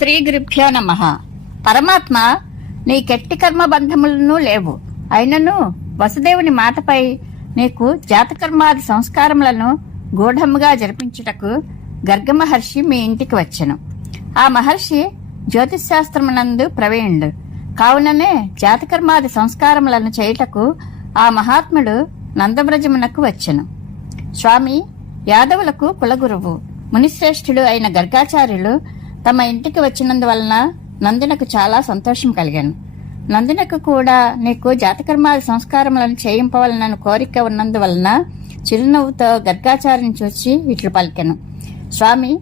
శ్రీ గురుభ్యో నమ. పరమాత్మ నీ కెట్టి కర్మ బంధములను లేవు. అయినను వసుదేవుని మాటపై నీకు జాతకర్మాది సంస్కారములను గూఢముగా జరిపించుటకు గర్గ మహర్షి మీ ఇంటికి వచ్చెను. ఆ మహర్షి జ్యోతిశాస్త్రమునందు ప్రవీణుడు కావుననే జాతకర్మాది సంస్కారములను చేయుటకు ఆ మహాత్ముడు నందవ్రజమునకు వచ్చెను. స్వామి యాదవులకు కులగురువు మునిశ్రేష్ఠుడు అయిన గర్గాచార్యులు తమ ఇంటికి వచ్చినందువలన నందినకు చాలా సంతోషం కలిగాను. నందినకు కూడా నీకు జాతకర్మాది సంస్కారములను చేయింపవలనని కోరిక ఉన్నందువలన చిరునవ్వుతో గర్గాచార్యుని చూచి ఇట్లు పలికెను. స్వామి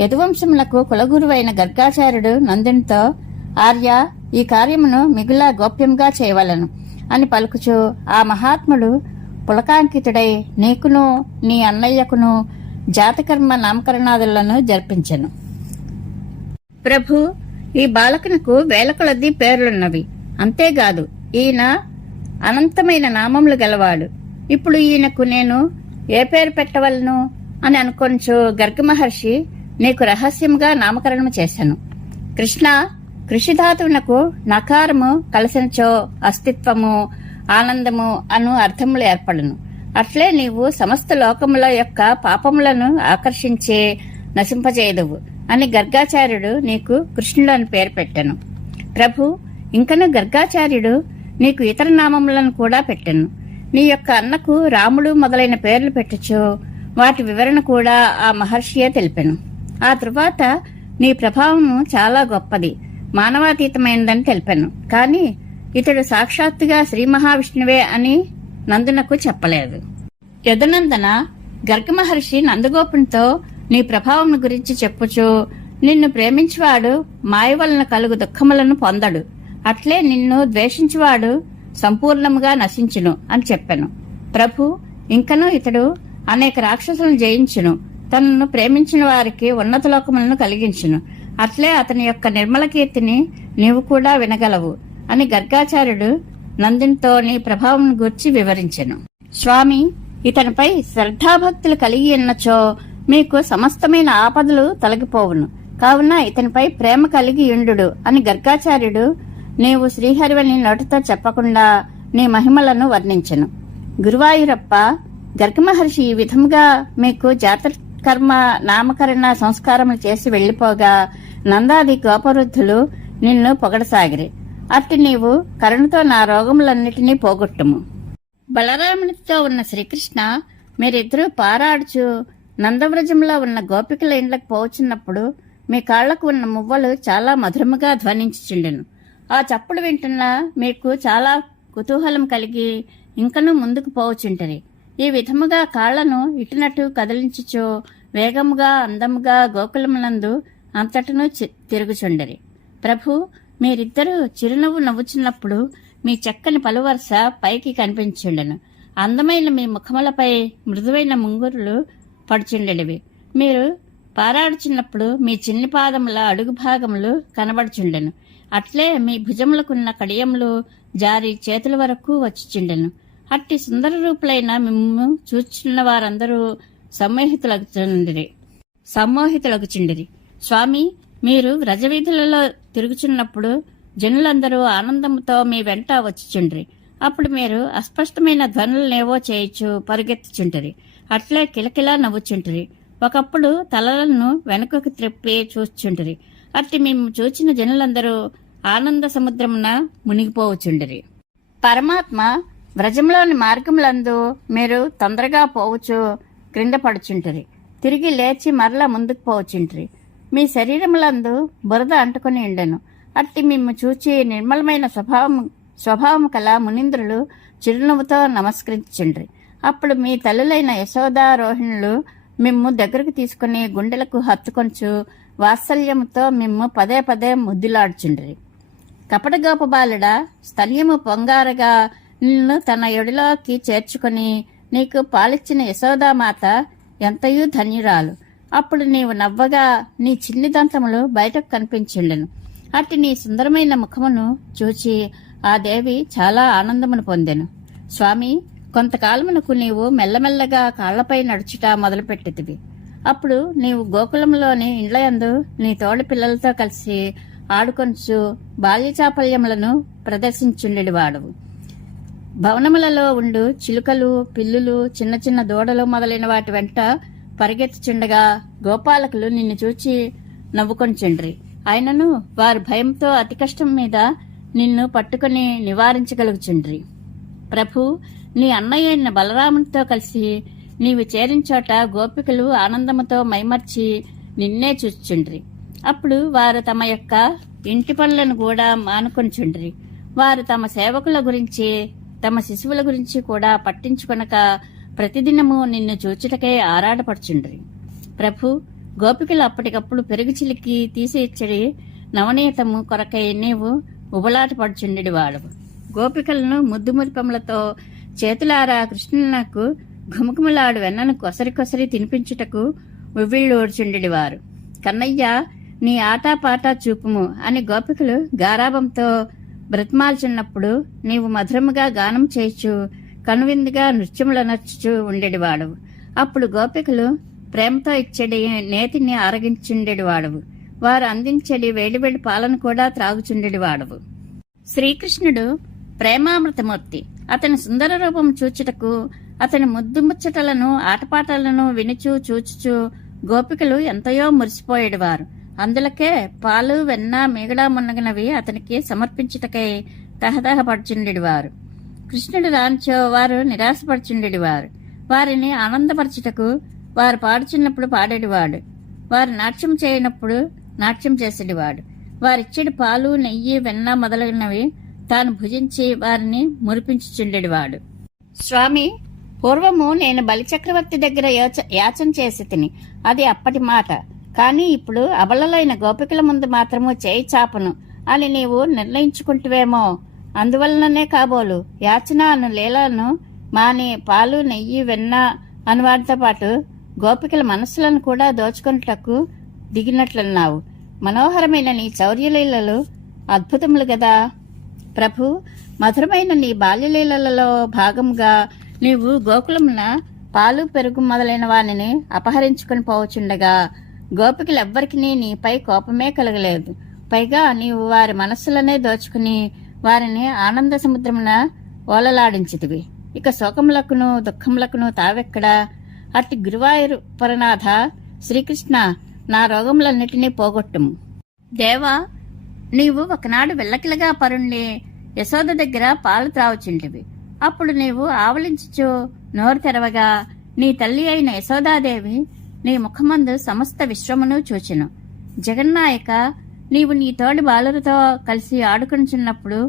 యదువంశములకు కులగురువైన గర్గాచార్యుడు నందినితో ఆర్య ఈ కార్యమును మిగులా గోప్యంగా చేయవలను అని పలుకుచు ఆ మహాత్ముడు పులకాంకితుడై నీకును నీ అన్నయ్యకును జాతకర్మ నామకరణాదులను జరిపించెను. ప్రభు ఈ బాలకునకు వేల కొలది పేర్లున్నవి. అంతేకాదు ఈయన అనంతమైన నామములు గలవాడు. ఇప్పుడు ఈయనకు నేను ఏ పేరు పెట్టవలను అని అనుకొంచు గర్గ మహర్షి నీకు రహస్యంగా నామకరణము చేశాను. కృష్ణ కృషిధాతువునకు నకారము కలిసినచో అస్తిత్వము ఆనందము అను అర్థములు ఏర్పడను. అట్లే నీవు సమస్త లోకముల యొక్క పాపములను ఆకర్షించే నశింపజేయదువు. అని గర్గాచార్యుడు నీకు కృష్ణుడు అని పేరు పెట్టాను. ప్రభు ఇంకను గర్గాచార్యుడు నీకు ఇతర నామములను కూడా పెట్టాను. నీ యొక్క అన్నకు రాముడు మొదలైన పేర్లు పెట్టచ్చు వాటి వివరణ కూడా ఆ మహర్షియే తెలిపాను. ఆ తరువాత నీ ప్రభావము చాలా గొప్పది మానవాతీతమైనదని తెలిపాను. కానీ ఇతడు సాక్షాత్తుగా శ్రీ మహావిష్ణువే అని నందునకు చెప్పలేదు. యదునందన గర్గ మహర్షి నందగోపునితో నీ ప్రభావం గురించి చెప్పుచు. నిన్ను ప్రేమించువాడు మాయ వలన కలుగు దుఃఖములను పొందడు. అట్లే నిన్ను ద్వేషించువాడు సంపూర్ణముగా నశించును అని చెప్పాను. ప్రభు ఇంకనూ ఇతడు అనేక రాక్షసులను జయించును. తనను ప్రేమించిన వారికి ఉన్నత లోకములను కలిగించును. అట్లే అతని యొక్క నిర్మల కీర్తిని నీవు కూడా వినగలవు అని గర్గాచార్యుడు నందినితో నీ ప్రభావం గూర్చి వివరించెను. స్వామి ఇతనిపై శ్రద్ధాభక్తులు కలిగి ఉన్నచో మీకు సమస్తమైన ఆపదలు తొలగిపోవును. కావున ఇతనిపై ప్రేమ కలిగి ఉండు అని గర్గాచార్యుడు నీవు శ్రీహరివని నోటితో చెప్పకుండా నీ మహిమలను వర్ణించను. గురువాయూరప్ప గర్గమహర్షి ఈ విధముగా మీకు జాతర కర్మ నామకరణ సంస్కారములు చేసి వెళ్ళిపోగా నందాది గోపవృద్ధులు నిన్ను పొగడసాగిరి. అట్టి నీవు కరుణతో నా రోగములన్నిటినీ పోగొట్టుము. బలరామునితో ఉన్న శ్రీకృష్ణ మీరిద్దరూ పారాడుచు నందవ్రజంలో ఉన్న గోపికల ఇండ్లకు పోచున్నప్పుడు మీ కాళ్ళకు ఉన్న మువ్వలు చాలా మధురముగా ధ్వనించుచుండెను ఆ చప్పుడు వింటున్న మీకు చాలా కుతూహలం కలిగి ఇంకనూ ముందుకు పోవచుంటరి ఈ విధముగా కాళ్ళను ఇటునటు కదిలించుచో వేగముగా అందముగా గోకులమునందు అంతటను తిరుగుచుండరి. ప్రభు మీరిద్దరూ చిరునవ్వు నవ్వుచున్నప్పుడు మీ చక్కని పలువరుస పైకి కనిపించుండెను. అందమైన మీ ముఖములపై మృదువైన ముంగురులు పడుచుండెడివి. మీరు పారాడుచున్నప్పుడు మీ చిన్ని పాదముల అడుగు భాగములు కనబడుచుండెను. అట్లే మీ భుజములకున్న కడియములు జారి చేతుల వరకు వచ్చిచుండెను. అట్టి సుందర రూపులైన మిమ్ము చూచున్న వారందరూ సమ్మోహితులగుచుండిరి. సమ్మోహితులగుచుండిరి. స్వామి మీరు వ్రజవీధులలో తిరుగుచున్నప్పుడు జనులందరూ ఆనందంతో మీ వెంట వచ్చిచుండ్రి. అప్పుడు మీరు అస్పష్టమైన ధ్వనులనేవో చేయొచ్చు పరుగెత్తుచుంటరి అట్లే కిలకిలా నవ్వుచుంటరి. ఒకప్పుడు తలలను వెనుకకు త్రిప్పి చూచుంటరి అట్టి మేము చూచిన జనులందరూ ఆనంద సముద్రమున మునిగిపోవచుండరి. పరమాత్మ వ్రజంలోని మార్గములందు మీరు తొందరగా పోవచ్చు క్రింద పడుచుంటరి. తిరిగి లేచి మరలా ముందుకు పోవచుంటరి. మీ శరీరములందు బురద అంటుకుని ఉండెను. అట్టి మిమ్ము చూచి నిర్మలమైన స్వభావం స్వభావం కల మునీంద్రులు చిరునవ్వుతో నమస్కరించుండ్రి అప్పుడు మీ తల్లులైన యశోదారోహిణులు మిమ్ము దగ్గరకు తీసుకుని గుండెలకు హత్తుకొంచు వాత్సల్యముతో మిమ్ము పదే పదే ముద్దులాడుచుండ్రి. కపటగోప బాలుడ స్తన్యము పొంగారగా నిన్ను తన ఎడిలోకి చేర్చుకుని నీకు పాలిచ్చిన యశోదామాత ఎంతయూ ధన్యురాలు. అప్పుడు నీవు నవ్వగా నీ చిన్ని దంతములు బయటకు కనిపించిండెను. అట్టి నీ సుందరమైన ముఖమును చూచి ఆ దేవి చాలా ఆనందమును పొందెను. స్వామి కొంతకాలమునకు నీవు మెల్లమెల్లగా కాళ్ళపై నడుచుట మొదలుపెట్టితివి. అప్పుడు నీవు గోకులంలోని ఇండ్లయందు నీ తోడి పిల్లలతో కలిసి ఆడుకొంచు బాల్య చాపల్యములను ప్రదర్శించుండెడి భవనములలో ఉండు చిలుకలు పిల్లులు చిన్న చిన్న దూడలు మొదలైన వాటి వెంట పరిగెత్తుచుండగా గోపాలకులు నిన్ను చూచి నవ్వుకొంచుండ్రి ఆయనను వారి భయంతో అతి కష్టం మీద నిన్ను పట్టుకుని నివారించగలుగుచుండ్రి. ప్రభు నీ అన్నయ్య అయిన బలరామునితో కలిసి నీవు చేరిన చోట గోపికలు ఆనందముతో మైమర్చి నిన్నే చూచుచుండ్రి. అప్పుడు వారు తమ యొక్క ఇంటి పనులను కూడా మానుకొనిచుండ్రి. వారు తమ సేవకుల గురించి తమ శిశువుల గురించి కూడా పట్టించుకొనక ప్రతిదినము నిన్ను చూచుటకే ఆరాటపడుచుండ్రి. ప్రభు గోపికలు అప్పటికప్పుడు పెరుగు చిలికి తీసి ఇచ్చడి నవనీతము కొరకై నీవు ఉబలాట పడుచుండెడి వాడు గోపికలను ముద్దు మురిపములతో చేతులారా కృష్ణునకు ఘుమఘుమలాడు వెన్నను కొసరి కొసరి తినిపించుటకు ఉవ్విళ్ళు వారు కన్నయ్య నీ ఆటాపాటా చూపుము అని గోపికలు గారాభంతో బ్రతిమాల్చున్నప్పుడు నీవు మధురముగా గానం చేయచు కనువిందుగా నృత్యములనర్చుచు ఉండేవాడు అప్పుడు గోపికలు ప్రేమతో ఇచ్చడి నేతిని ఆరగించుండేడి వాడవు వారు అందించడి వేడివేడి పాలను కూడా త్రాగుచుండేడి వాడవు శ్రీకృష్ణుడు ప్రేమామృతమూర్తి. అతని సుందర రూపం చూచుటకు అతని ముద్దు ముచ్చటలను ఆటపాటలను వినుచు చూచుచు గోపికలు ఎంతయో మురిసిపోయేవారు అందులకే పాలు వెన్న మిగడా మున్నగినవి అతనికి సమర్పించుటకై తహతహపడుచుండెడివారు. కృష్ణుడు రాంచో వారు నిరాశపడుచుండేవారు వారిని ఆనందపరచుటకు వారు పాడుచున్నప్పుడు పాడేడివాడు. వారు నాట్యం చేయనప్పుడు నాట్యం చేసేటివాడు వారిచ్చడి పాలు నెయ్యి వెన్న మొదలైనవి తాను భుజించి వారిని మురిపించుచుండెడివాడు. స్వామి పూర్వము నేను బలిచక్రవర్తి దగ్గర యోచ- యాచన చేసి తిని అది అప్పటి మాట. కానీ ఇప్పుడు అబలలైన గోపికల ముందు మాత్రము చేయి చాపను అని నీవు నిర్ణయించుకుంటువేమో. అందువలననే కాబోలు యాచన అను లీలను మాని పాలు నెయ్యి వెన్న అనువాటితో పాటు గోపికల మనస్సులను కూడా దోచుకున్నటకు దిగినట్లున్నావు. మనోహరమైన నీ చౌర్యలీలలు అద్భుతములు కదా ప్రభు మధురమైన నీ బాల్యలీలలో భాగంగా నీవు గోకులమున పాలు పెరుగు మొదలైన వానిని అపహరించుకుని పోవచుండగా గోపికలెవ్వరికి నీపై కోపమే కలగలేదు. పైగా నీవు వారి మనస్సులనే దోచుకుని వారిని ఆనంద సముద్రమున ఓలలాడించితివి. ఇక శోకములకును దుఃఖములకును తావెక్కడా? అట్టి గురువాయూరు పురనాథ శ్రీకృష్ణ నా రోగములన్నిటినీ పోగొట్టుము. దేవా నీవు ఒకనాడు విల్లకిలగా పరుండి యశోద దగ్గర పాలు త్రావుచుంటివి. అప్పుడు నీవు ఆవలించుచు నోరు తెరవగా నీ తల్లి అయిన యశోదాదేవి నీ ముఖమందు సమస్త విశ్వమును చూచెను. జగన్నాయక నీవు నీ తోడి బాలులతో కలిసి ఆడుకునిచున్నప్పుడు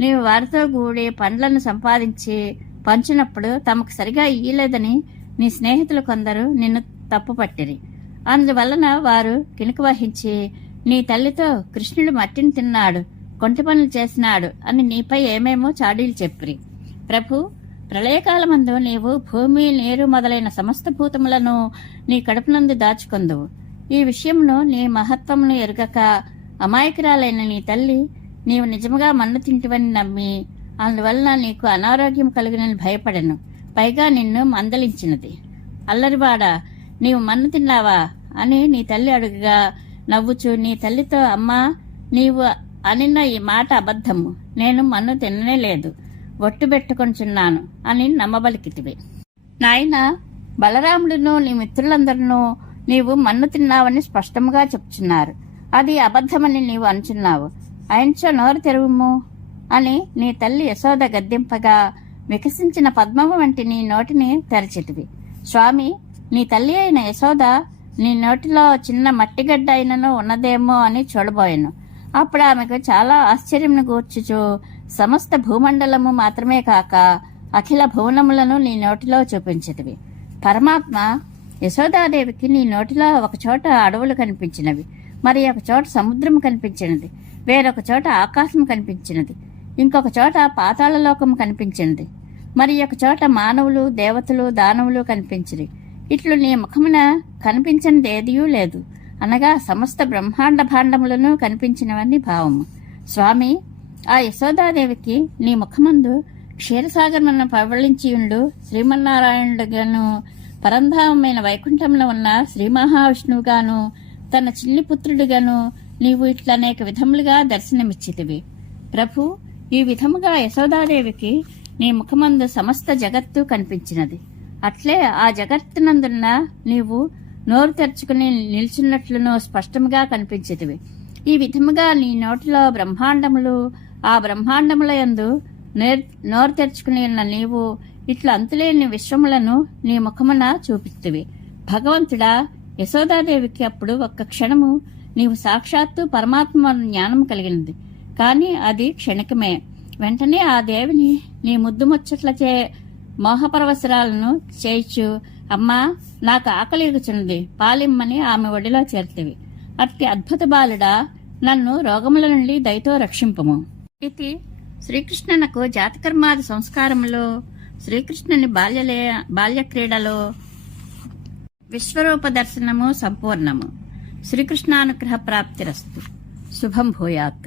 నీవు వారితో కూడి పండ్లను సంపాదించి పంచినప్పుడు తమకు సరిగా ఇయ్యలేదని నీ స్నేహితులు కొందరు నిన్ను తప్పుపట్టిరి. అందువలన వారు కినుక వహించి నీ తల్లితో కృష్ణుడు మట్టిని తిన్నాడు కొంటి పనులు చేసినాడు అని నీపై ఏమేమో చాడీలు చెప్పిరి. ప్రభు ప్రళయకాలమందు నీవు భూమి నీరు మొదలైన సమస్త భూతములను నీ కడుపునందు దాచుకుందువు ఈ విషయమును నీ మహత్వమును ఎరుగక అమాయకురాలైన నీ తల్లి నీవు నిజముగా మన్ను తింటివని నమ్మి అందువలన నీకు అనారోగ్యం కలిగిన భయపడను. పైగా నిన్ను మందలించినది. అల్లరివాడా నీవు మన్ను తిన్నావా అని నీ తల్లి అడుగుగా నవ్వుచు నీ తల్లితో అమ్మా నీవు అనిన్న ఈ మాట అబద్ధము. నేను మన్ను తిననే లేదు. ఒట్టు పెట్టుకొంచున్నాను అని నమ్మబలికితివి. నాయన బలరాముడును నీ మిత్రులందరినూ నీవు మన్ను తిన్నావని స్పష్టముగా చెప్తున్నారు. అది అబద్ధమని నీవు అనుచున్నావు అయించో నోరు తెరువుము అని నీ తల్లి యశోద గద్దింపగా వికసించిన పద్మము వంటి నీ నోటిని తెరచితివి. స్వామి నీ తల్లి అయిన యశోద నీ నోటిలో చిన్న మట్టిగడ్డ అయినను ఉన్నదేమో అని చూడబోయాను. అప్పుడు ఆమెకు చాలా ఆశ్చర్యంను కూర్చుచు సమస్త భూమండలము మాత్రమే కాక అఖిల భువనములను నీ నోటిలో చూపించితివి. పరమాత్మ యశోదాదేవికి నీ నోటిలో ఒక చోట అడవులు కనిపించినవి మరి ఒక చోట సముద్రం కనిపించినది వేరొక చోట ఆకాశం కనిపించినది ఇంకొక చోట పాతాళలోకం కనిపించినది మరి ఒక చోట మానవులు దేవతలు దానవులు కనిపించినవి ఇట్లు నీ ముఖమున కనిపించినది లేదు. అనగా సమస్త బ్రహ్మాండ భాండములను కనిపించినవని భావము. స్వామి ఆ యశోదాదేవికి నీ ముఖమందు క్షీరసాగరమును పవళించియుండు శ్రీమన్నారాయణుడుగాను పరంధామమైన వైకుంఠంలో ఉన్న శ్రీ మహావిష్ణువుగాను తన చిన్ని పుత్రుడుగాను నీవు ఇట్లా అనేక విధములుగా దర్శనమిచ్చితివి. ప్రభు ఈ విధముగా యశోదాదేవికి నీ ముఖమందు సమస్త జగత్తు కనిపించినది. అట్లే ఆ జగత్తునందున్న నీవు నోరు తెరుచుకుని నిల్చున్నట్లును స్పష్టముగా కనిపించేటివి. ఈ విధముగా నీ నోటిలో బ్రహ్మాండములు ఆ బ్రహ్మాండముల యందు నోరు తెరుచుకుని ఉన్న నీవు ఇట్లా అంతులేని విశ్వములను నీ ముఖమున చూపిస్తువి భగవంతుడా యశోదాదేవికి అప్పుడు ఒక్క క్షణము నీవు సాక్షాత్తు పరమాత్మ జ్ఞానం కలిగినది. కాని అది క్షణికమే. వెంటనే ఆ దేవిని నీ ముద్దు ముచ్చట్లచే మోహపరవసరాలను చేయిచు అమ్మా నాకు ఆకలిగుచున్నది పాలిమ్మని ఆమె ఒడిలో చేర్తివి. అట్టి అద్భుత బాలుడా నన్ను రోగముల నుండి దయతో రక్షింపము. ఇది శ్రీకృష్ణునకు జాతకర్మాది సంస్కారములో శ్రీకృష్ణుని బాల్యలే బాల్య క్రీడలో విశ్వరూప దర్శనము సంపూర్ణము. శ్రీకృష్ణానుగ్రహ ప్రాప్తిరస్తు శుభం భూయాత్.